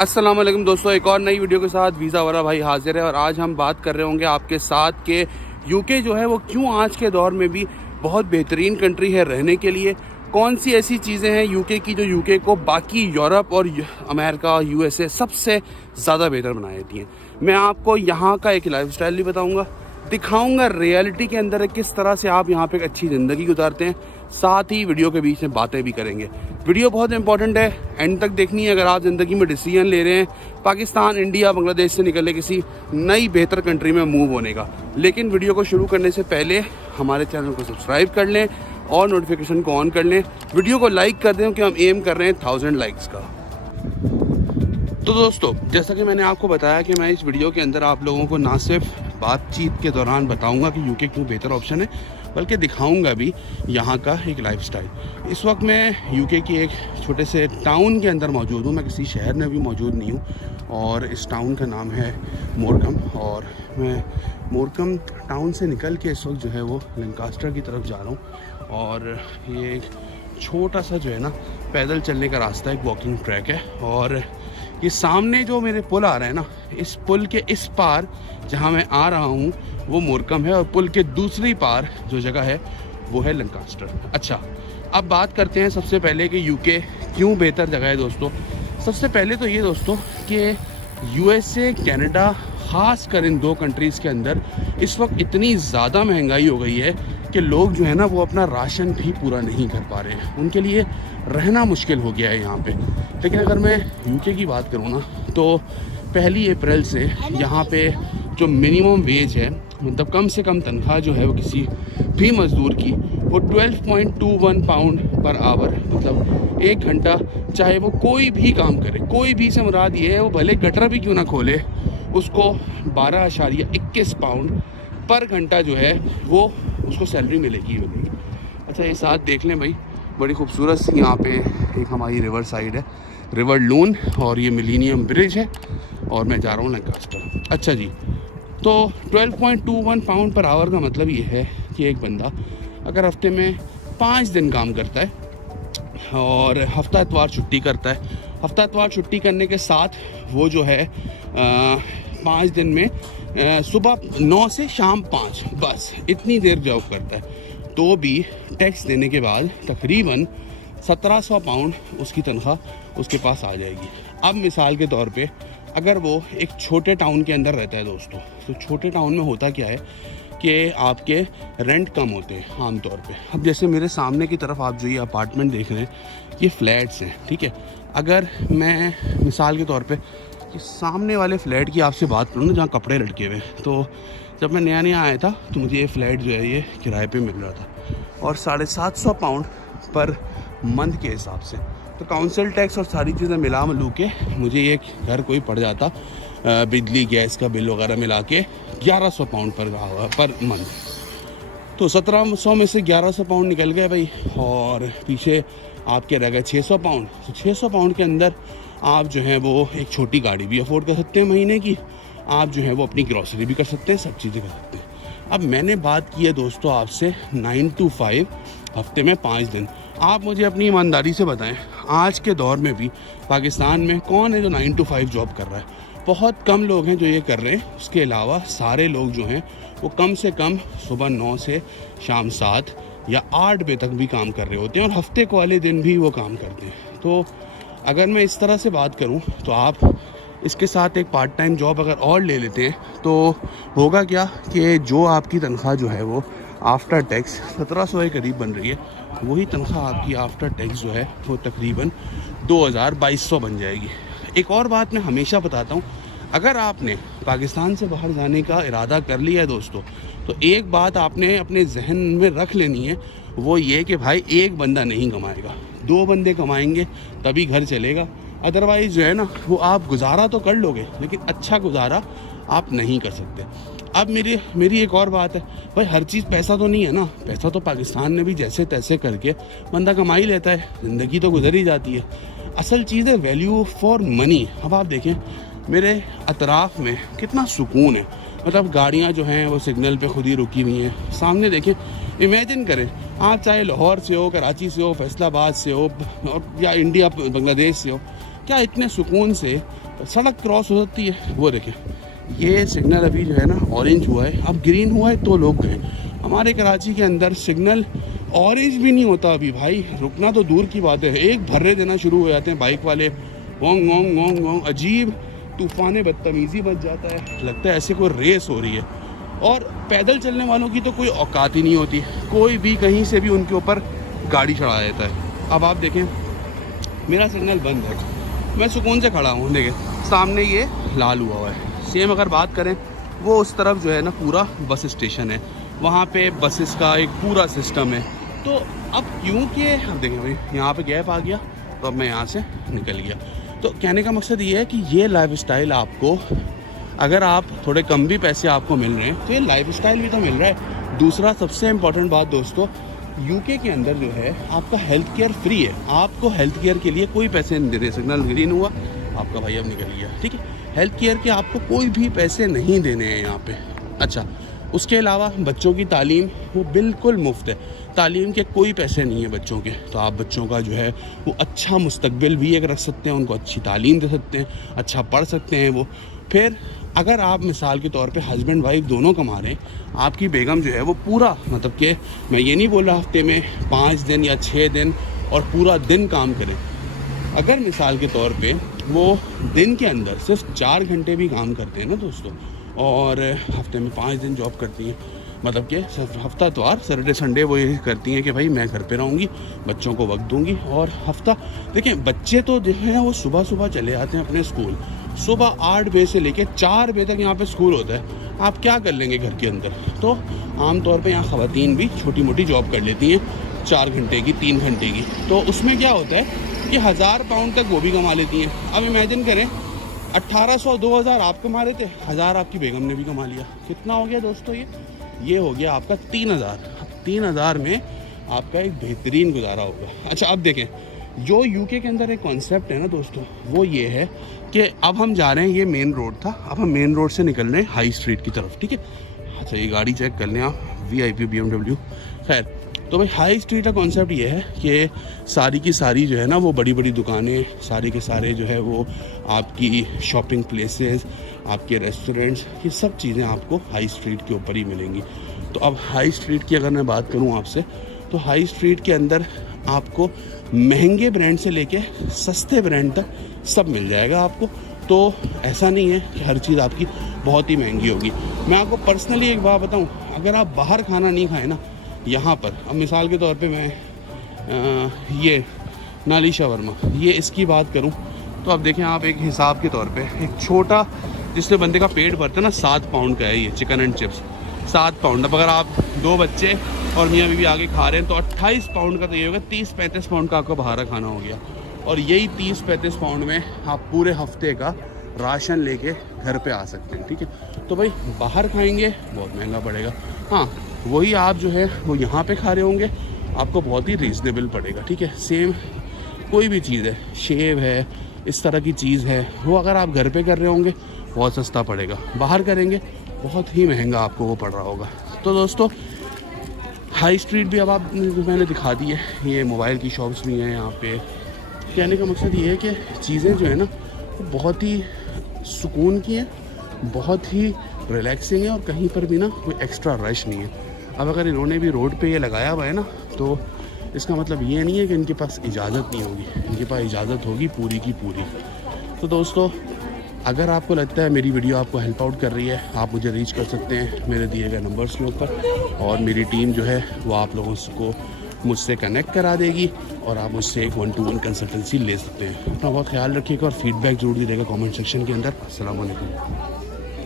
अस्सलाम वालेकुम दोस्तों, एक और नई वीडियो के साथ वीज़ा वाला भाई हाजिर है। और आज हम बात कर रहे होंगे आपके साथ कि यूके जो है वो क्यों आज के दौर में भी बहुत बेहतरीन कंट्री है रहने के लिए। कौन सी ऐसी चीज़ें हैं यूके की जो यूके को बाकी यूरोप और अमेरिका यूएसए सबसे ज़्यादा बेहतर बना देती हैं। मैं आपको यहाँ का एक लाइफस्टाइल भी बताऊँगा, दिखाऊंगा रियलिटी के अंदर किस तरह से आप यहाँ पे एक अच्छी ज़िंदगी गुजारते हैं। साथ ही वीडियो के बीच में बातें भी करेंगे। वीडियो बहुत इंपॉर्टेंट है, एंड तक देखनी है अगर आप ज़िंदगी में डिसीजन ले रहे हैं पाकिस्तान, इंडिया, बांग्लादेश से निकले किसी नई बेहतर कंट्री में मूव होने का। लेकिन वीडियो को शुरू करने से पहले हमारे चैनल को सब्सक्राइब कर लें और नोटिफिकेशन को ऑन कर लें। वीडियो को लाइक कर दें कि हम एम कर रहे हैं 1000 लाइक्स का। तो दोस्तों, जैसा कि मैंने आपको बताया कि मैं इस वीडियो के अंदर आप लोगों को ना सिर्फ बातचीत के दौरान बताऊंगा कि यूके क्यों बेहतर ऑप्शन है, बल्कि दिखाऊंगा भी यहाँ का एक लाइफस्टाइल। इस वक्त मैं यूके की एक छोटे से टाउन के अंदर मौजूद हूँ, मैं किसी शहर में भी मौजूद नहीं हूँ। और इस टाउन का नाम है मोरकम। और मैं मोरकम टाउन से निकल के इस वक्त जो है वो लंकास्टर की तरफ जा रहा हूँ। और ये एक छोटा सा जो है ना पैदल चलने का रास्ता, एक वॉकिंग ट्रैक है। और ये सामने जो मेरे पुल आ रहा है ना, इस पुल के इस पार जहाँ मैं आ रहा हूँ वो मोरकम है, और पुल के दूसरी पार जो जगह है वो है लंकास्टर। अच्छा, अब बात करते हैं सबसे पहले कि यूके क्यों बेहतर जगह है। दोस्तों, सबसे पहले तो ये दोस्तों कि यूएसए, कनाडा, ख़ास कर इन दो कंट्रीज़ के अंदर इस वक्त इतनी ज़्यादा महंगाई हो गई है कि लोग जो है ना वो अपना राशन भी पूरा नहीं कर पा रहे हैं। उनके लिए रहना मुश्किल हो गया है यहाँ पे। लेकिन अगर मैं यूके की बात करूँ ना, तो 1 अप्रैल से यहाँ पे जो मिनिमम वेज है, मतलब कम से कम तनख्वाह जो है वो किसी भी मज़दूर की, वो 12.21 पाउंड पर आवर, मतलब 1 घंटा चाहे वो कोई भी काम करे, कोई भी से मुराद ये है वो भले गटर भी क्यों ना खोले, उसको 12.21 पाउंड पर घंटा जो है वो उसको सैलरी मिलेगी। अच्छा, ये साथ देख लें भाई, बड़ी खूबसूरत सी यहाँ पे एक हमारी रिवर साइड है, रिवर लून, और ये मिलीनियम ब्रिज है। और मैं जा रहा हूँ लंकास्टर। अच्छा जी, तो 12.21 पाउंड पर आवर का मतलब ये है कि एक बंदा अगर हफ्ते में 5 दिन काम करता है और हफ्ता इतवार छुट्टी करता है, हफ्ता इतवार छुट्टी करने के साथ वो जो है 5 दिन में सुबह 9 से शाम 5, बस इतनी देर जॉब करता है, तो भी टैक्स देने के बाद तकरीबन 1700 पाउंड उसकी तनख्वाह उसके पास आ जाएगी। अब मिसाल के तौर पे अगर वो एक छोटे टाउन के अंदर रहता है दोस्तों, तो छोटे टाउन में होता क्या है कि आपके रेंट कम होते हैं आम तौर पे। अब जैसे मेरे सामने की तरफ आप जो ये अपार्टमेंट देख रहे हैं, ये फ्लैट्स हैं, ठीक है। अगर मैं मिसाल के तौर पे कि सामने वाले फ्लैट की आपसे बात करूँ ना, जहाँ कपड़े लटके हुए, तो जब मैं नया नया आया था तो मुझे ये फ्लैट जो है ये किराए पे मिल रहा था, और 750 पाउंड पर मंथ के हिसाब से। तो काउंसिल टैक्स और सारी चीज़ें मिला मिलू के मुझे ये घर कोई पड़ जाता, बिजली गैस का बिल वगैरह मिला के 1100 पाउंड पर मंथ। तो 1700 में से 1100 पाउंड निकल गए भाई, और पीछे आपके रह गए 600 पाउंड। तो 600 पाउंड के अंदर आप जो है वो एक छोटी गाड़ी भी अफोर्ड कर सकते हैं महीने की, आप जो है वो अपनी ग्रॉसरी भी कर सकते हैं, सब चीज़ें कर सकते हैं। अब मैंने बात की है दोस्तों आपसे 9 to 5, हफ्ते में 5 दिन। आप मुझे अपनी ईमानदारी से बताएं, आज के दौर में भी पाकिस्तान में कौन है जो 9 to 5 जॉब कर रहा है? बहुत कम लोग हैं जो ये कर रहे हैं। उसके अलावा सारे लोग जो हैं वो कम से कम सुबह 9 से शाम 7 या 8 बजे तक भी काम कर रहे होते हैं, और हफ्ते को वाले दिन भी वो काम करते हैं। तो अगर मैं इस तरह से बात करूं तो आप इसके साथ एक पार्ट टाइम जॉब अगर और ले लेते हैं तो होगा क्या कि जो आपकी तनख्वाह जो है वो आफ्टर टैक्स 1700 के करीब बन रही है, वही तनख्वाह आपकी आफ्टर टैक्स जो है वो तकरीबन 2200 बन जाएगी। एक और बात मैं हमेशा बताता हूँ, अगर आपने पाकिस्तान से बाहर जाने का इरादा कर लिया है दोस्तों, तो एक बात आपने अपने जहन में रख लेनी है, वो ये कि भाई एक बंदा नहीं कमाएगा, 2 बंदे कमाएंगे तभी घर चलेगा। अदरवाइज़ जो है ना वो आप गुजारा तो कर लोगे, लेकिन अच्छा गुजारा आप नहीं कर सकते। अब मेरी एक और बात है भाई, हर चीज़ पैसा तो नहीं है ना। पैसा तो पाकिस्तान में भी जैसे तैसे करके बंदा कमा ही लेता है, ज़िंदगी तो गुजर ही जाती है। असल चीज़ है वैल्यू फॉर मनी। अब आप देखें मेरे अतराफ़ में कितना सुकून है, मतलब गाड़ियाँ जो हैं वो सिग्नल पे खुद ही रुकी हुई हैं। सामने देखें, इमेजिन करें आप चाहे लाहौर से हो, कराची से हो, फैसलाबाद से हो, या इंडिया बांग्लादेश से हो, क्या इतने सुकून से सड़क क्रॉस हो सकती है। वो देखें, ये सिग्नल अभी जो है ना ऑरेंज हुआ है, अब ग्रीन हुआ है तो लोग गए। हमारे कराची के अंदर सिग्नल ऑरेंज भी नहीं होता अभी भाई, रुकना तो दूर की बात है, एक भर्रे देना शुरू हो जाते हैं बाइक वाले, वोंग वोंग वोंग वोंग, अजीब तूफ़ान बदतमीज़ी बच जाता है, लगता है ऐसे कोई रेस हो रही है। और पैदल चलने वालों की तो कोई औकात ही नहीं होती, कोई भी कहीं से भी उनके ऊपर गाड़ी चढ़ा देता है। अब आप देखें मेरा सिग्नल बंद है, मैं सुकून से खड़ा हूँ, देखें सामने ये लाल हुआ हुआ है। सेम अगर बात करें वो उस तरफ जो है ना पूरा बस स्टेशन है, वहाँ पे बसेस का एक पूरा सिस्टम है। तो अब क्योंकि अब देखें भाई यहाँ पे गैप आ गया तो अब मैं यहाँ से निकल गया। तो कहने का मकसद ये है कि ये लाइफस्टाइल आपको, अगर आप थोड़े कम भी पैसे आपको मिल रहे हैं तो ये लाइफस्टाइल भी तो मिल रहा है। दूसरा सबसे इम्पॉर्टेंट बात दोस्तों, यूके के अंदर जो है आपका हेल्थ केयर फ्री है, आपको हेल्थ केयर के लिए कोई पैसे नहीं दे रहे। सिग्नल ग्रीन हुआ, आपका भाई अब निकल गया, ठीक है। हेल्थ केयर के आपको कोई भी पैसे नहीं देने हैं यहाँ पे। अच्छा, उसके अलावा बच्चों की तालीम वो बिल्कुल मुफ्त है, तालीम के कोई पैसे नहीं है बच्चों के। तो आप बच्चों का जो है वो अच्छा मुस्तकबिल भी एक रख सकते हैं, उनको अच्छी तालीम दे सकते हैं, अच्छा पढ़ सकते हैं वो। फिर अगर आप मिसाल के तौर पे हस्बैंड वाइफ दोनों कमा रहे हैं, आपकी बेगम जो है वो पूरा, मतलब कि मैं ये नहीं बोल रहा हफ्ते में 5 दिन या 6 दिन और पूरा दिन काम करें, अगर मिसाल के तौर पे वो दिन के अंदर सिर्फ 4 घंटे भी काम करते हैं ना दोस्तों, और हफ्ते में 5 दिन जॉब करती हैं, मतलब कि हफ्ता इतवार सैटरडे संडे वो ये करती हैं कि भाई मैं घर पे रहूँगी, बच्चों को वक्त दूंगी। और हफ्ता देखें, बच्चे तो जो हैं वो सुबह सुबह चले आते हैं अपने स्कूल, सुबह 8 बजे से लेकर 4 बजे तक यहाँ पे स्कूल होता है। आप क्या कर लेंगे घर के अंदर? तो आमतौर पे यहाँ ख़वातीन भी छोटी मोटी जॉब कर लेती हैं 4 घंटे की, 3 घंटे की। तो उसमें क्या होता है कि 1000 पाउंड तक वो भी कमा लेती हैं। अब इमेजिन करें 1800 2000 आप कमा रहे थे, 1000 आपकी बेगम ने भी कमा लिया। कितना हो गया दोस्तों? ये हो गया आपका 3000। 3000 में आपका एक बेहतरीन गुजारा होगा। अच्छा, अब देखें जो यूके के अंदर एक कॉन्सेप्ट है ना दोस्तों, वो ये है कि अब हम जा रहे हैं, ये मेन रोड था, अब हम मेन रोड से निकल रहे हैं हाई स्ट्रीट की तरफ, ठीक है। अच्छा, ये गाड़ी चेक कर लें आप, VIP BMW। खैर, तो भाई हाई स्ट्रीट का कॉन्सेप्ट ये है कि सारी की सारी जो है ना वो बड़ी बड़ी दुकानें, सारे के सारे जो है वो आपकी शॉपिंग प्लेसेस, आपके रेस्टोरेंट्स, ये सब चीज़ें आपको हाई स्ट्रीट के ऊपर ही मिलेंगी। तो अब हाई स्ट्रीट की अगर मैं बात करूं आपसे, तो हाई स्ट्रीट के अंदर आपको महंगे ब्रांड से लेके सस्ते ब्रांड तक सब मिल जाएगा आपको। तो ऐसा नहीं है कि हर चीज़ आपकी बहुत ही महंगी होगी। मैं आपको पर्सनली एक बात बताऊं, अगर आप बाहर खाना नहीं खाएं ना यहाँ पर, अब मिसाल के तौर पे मैं ये नाली शवरमा, ये इसकी बात करूँ तो अब देखें आप एक हिसाब के तौर पे, एक छोटा जिससे बंदे का पेट भरता है ना 7 पाउंड का है ये चिकन एंड चिप्स, 7 पाउंड। अब अगर आप 2 बच्चे और मियाँ बीवी आगे खा रहे हैं तो 28 पाउंड का तो ये होगा, 30-35 पाउंड का आपका बाहर का खाना हो गया। और यही 30-35 पाउंड में आप पूरे हफ्ते का राशन लेके घर पे आ सकते हैं, ठीक है। तो भाई बाहर खाएंगे बहुत महंगा पड़ेगा, हाँ वही आप जो है वो यहाँ पे खा रहे होंगे आपको बहुत ही रीज़नेबल पड़ेगा, ठीक है। सेम कोई भी चीज़ है, शेव है, इस तरह की चीज़ है, वो अगर आप घर पे कर रहे होंगे बहुत सस्ता पड़ेगा, बाहर करेंगे बहुत ही महंगा आपको वो पड़ रहा होगा। तो दोस्तों हाई स्ट्रीट भी अब आप मैंने दिखा दी है, ये मोबाइल की शॉप्स भी हैं यहाँ पे। कहने का मकसद ये है कि चीज़ें जो है ना वो बहुत ही सुकून की हैं, बहुत ही रिलैक्सिंग है और कहीं पर भी ना कोई एक्स्ट्रा रश नहीं है। अब अगर इन्होंने भी रोड पे ये लगाया हुआ है ना, तो इसका मतलब ये नहीं है कि इनके पास इजाज़त नहीं होगी, इनके पास इजाज़त होगी पूरी की पूरी। तो दोस्तों अगर आपको लगता है मेरी वीडियो आपको हेल्प आउट कर रही है, आप मुझे रीच कर सकते हैं मेरे दिए गए नंबर्स के ऊपर, और मेरी टीम जो है वो आप लोगों को मुझसे कनेक्ट करा देगी और आप मुझसे एक 1-to-1 कंसल्टेंसी ले सकते हैं। अपना बहुत ख्याल रखिएगा और फीडबैक जरूर दीजिएगा कमेंट सेक्शन के अंदर। अस्सलाम वालेकुम।